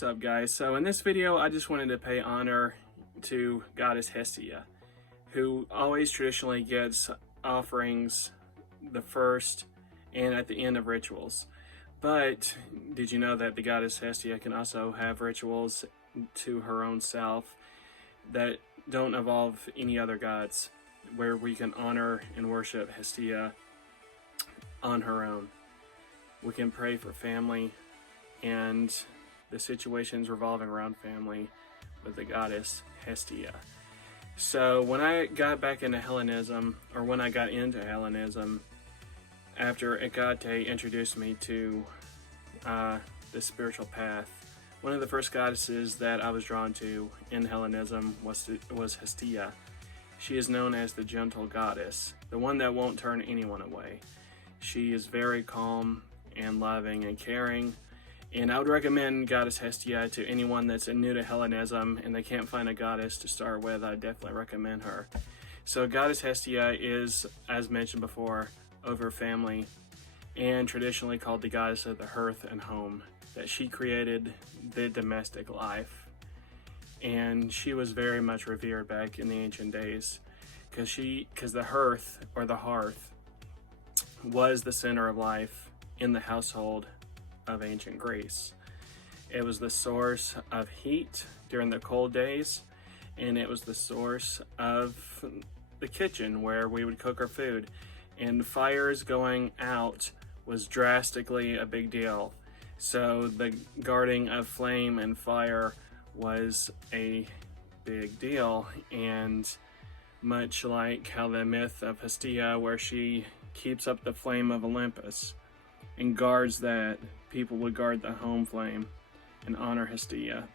What's up, guys? So in this video I just wanted to pay honor to Goddess Hestia, who always traditionally gets offerings the first and at the end of rituals. But did you know that the Goddess Hestia can also have rituals to her own self that don't involve any other gods, where we can honor and worship Hestia on her own? We can pray for family and the situations revolving around family with the Goddess Hestia. So when I got back into Hellenism, or when I got into Hellenism, after Agate introduced me to the spiritual path, one of the first goddesses that I was drawn to in Hellenism was Hestia. She is known as the gentle goddess, the one that won't turn anyone away. She is very calm and loving and caring, and I would recommend Goddess Hestia to anyone that's new to Hellenism and they can't find a goddess to start with. I definitely recommend her. So Goddess Hestia is, as mentioned before, over family, and traditionally called the goddess of the hearth and home, that she created the domestic life. And she was very much revered back in the ancient days because the hearth, or the hearth, was the center of life in the household of ancient Greece. It was the source of heat during the cold days, and it was the source of the kitchen where we would cook our food. And fires going out was drastically a big deal. So the guarding of flame and fire was a big deal, and much like how the myth of Hestia, where she keeps up the flame of Olympus and guards that, people would guard the home flame and honor Hestia.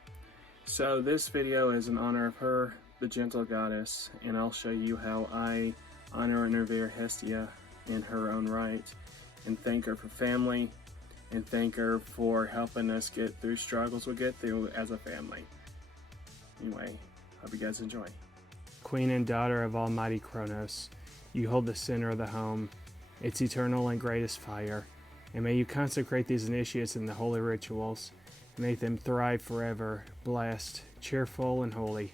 So this video is in honor of her, the gentle goddess, and I'll show you how I honor and revere Hestia in her own right, and thank her for family, and thank her for helping us get through struggles we get through as a family. Anyway, hope you guys enjoy. Queen and daughter of Almighty Kronos, you hold the center of the home, its eternal and greatest fire, and may you consecrate these initiates in the holy rituals, and make them thrive forever, blessed, cheerful, and holy.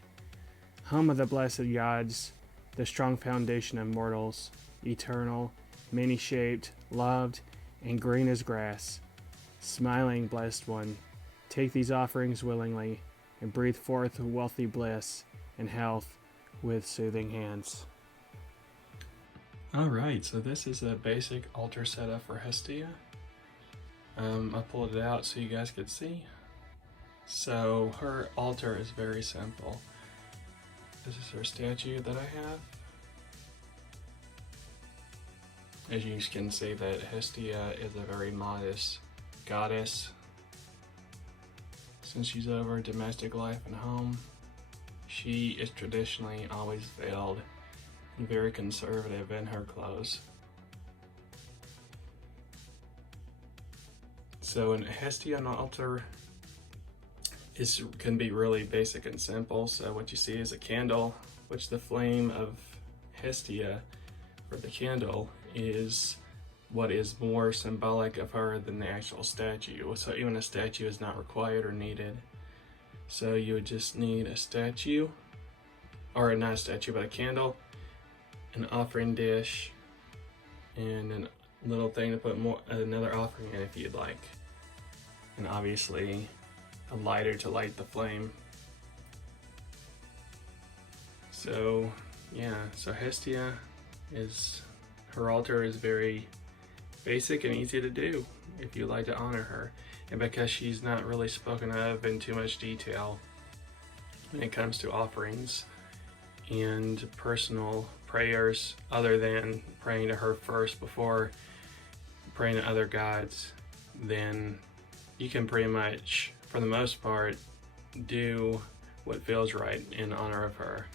Home of the blessed gods, the strong foundation of mortals, eternal, many-shaped, loved, and green as grass. Smiling, blessed one, take these offerings willingly, and breathe forth wealthy bliss and health with soothing hands. Alright, so this is a basic altar setup for Hestia. I pulled it out so you guys could see. So her altar is very simple. This is her statue that I have. As you can see, that Hestia is a very modest goddess. Since she's over domestic life and home, she is traditionally always veiled and very conservative in her clothes. So an Hestia on an altar can be really basic and simple. So what you see is a candle, which the flame of Hestia, or the candle, is what is more symbolic of her than the actual statue. So even a statue is not required or needed. So you would just need a statue, or not a statue, but a candle, an offering dish, and a little thing to put another offering in if you'd like. And obviously a lighter to light the flame. So yeah, so Hestia her altar is very basic and easy to do if you like to honor her. And because she's not really spoken of in too much detail when it comes to offerings and personal prayers, other than praying to her first before praying to other gods, then you can pretty much, for the most part, do what feels right in honor of her.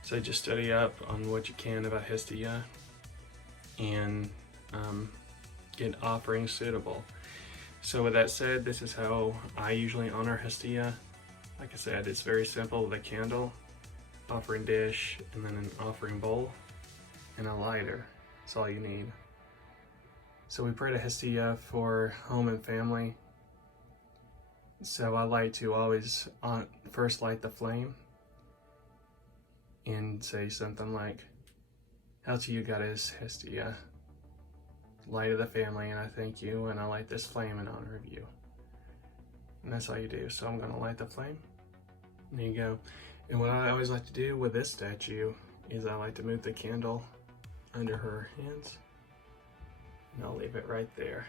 So just study up on what you can about Hestia and get offerings suitable. So with that said, this is how I usually honor Hestia. Like I said, it's very simple with a candle, offering dish, and then an offering bowl, and a lighter. That's all you need. So we pray to Hestia for home and family, So I like to always first light the flame and say something like, "Hail to you, Goddess Hestia, light of the family, and I thank you, and I light this flame in honor of you." And that's all you do. So I'm going to light the flame. There you go. And what I always like to do with this statue is I like to move the candle under her hands, and I'll leave it right there.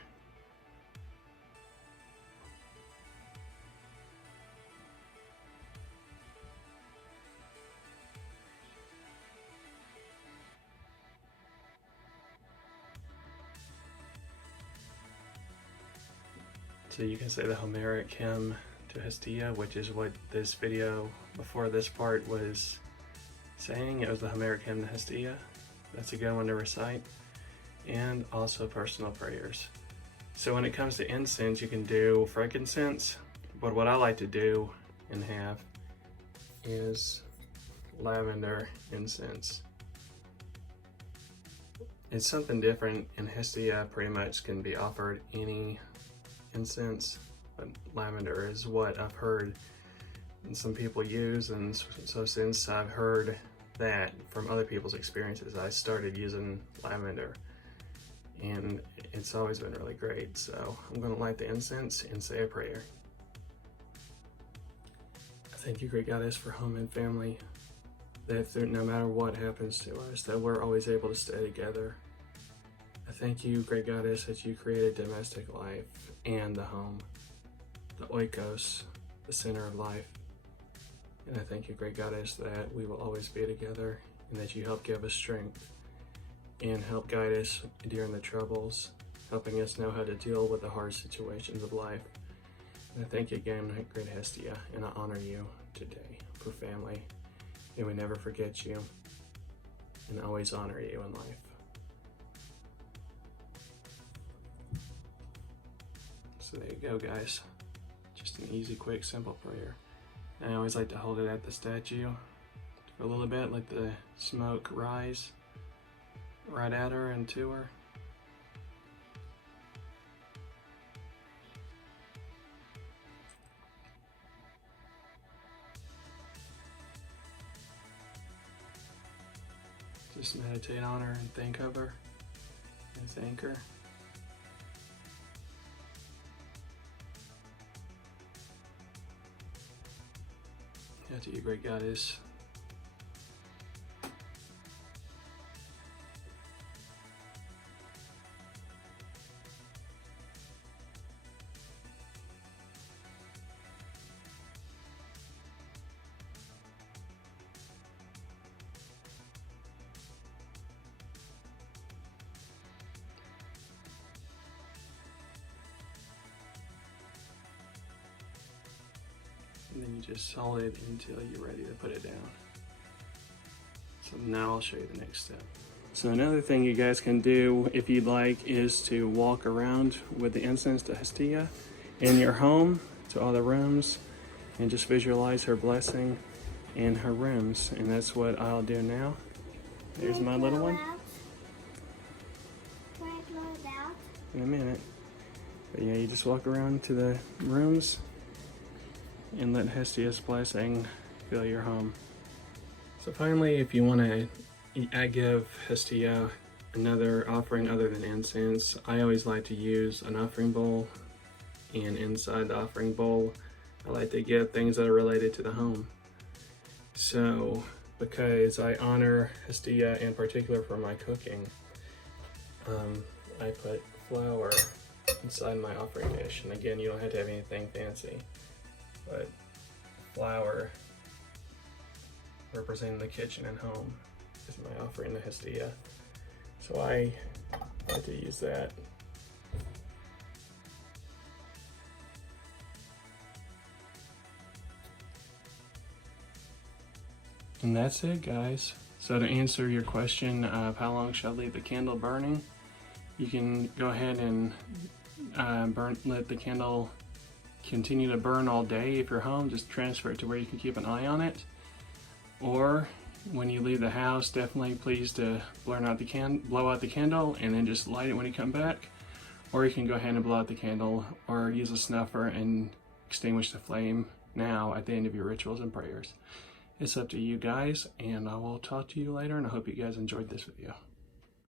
So you can say the Homeric hymn to Hestia, which is what this video before this part was saying. It was the Homeric hymn to Hestia. That's a good one to recite. And also personal prayers. So when it comes to incense, you can do frankincense, but what I like to do and have is lavender incense. It's something different, and Hestia pretty much can be offered any incense, but lavender is what I've heard and some people use, and so since I've heard that from other people's experiences, I started using lavender, and it's always been really great. So I'm going to light the incense and say a prayer. Thank you, great Goddess, for home and family, that no matter what happens to us, that we're always able to stay together. I thank you, great Goddess, that you created domestic life and the home, the oikos, the center of life. And I thank you, great Goddess, that we will always be together, and that you help give us strength and help guide us during the troubles, helping us know how to deal with the hard situations of life. And I thank you again, great Hestia, and I honor you today for family. And we never forget you, and always honor you in life. So there you go, guys. Just an easy, quick, simple prayer. I always like to hold it at the statue for a little bit, let the smoke rise right at her and to her. Just meditate on her and think of her and thank her. Hail to you, great Goddess. And then you just hold it until you're ready to put it down. So now I'll show you the next step. So another thing you guys can do if you'd like is to walk around with the incense to Hestia in your home to all the rooms and just visualize her blessing in her rooms. And that's what I'll do now. There's my little one. Can I blow it out? In a minute. But yeah, you just walk around to the rooms and let Hestia's blessing fill your home. So finally, if you want to give Hestia another offering other than incense, I always like to use an offering bowl, and inside the offering bowl, I like to give things that are related to the home. So because I honor Hestia in particular for my cooking, I put flour inside my offering dish. And again, you don't have to have anything fancy, but flour representing the kitchen and home is my offering to Hestia. So I like to use that. And that's it, guys. So to answer your question of how long should I leave the candle burning, you can go ahead and let the candle continue to burn all day. If you're home, just transfer it to where you can keep an eye on it. Or when you leave the house, definitely please to blow out the candle and then just light it when you come back. Or you can go ahead and blow out the candle or use a snuffer and extinguish the flame now at the end of your rituals and prayers. It's up to you guys, and I will talk to you later, and I hope you guys enjoyed this video.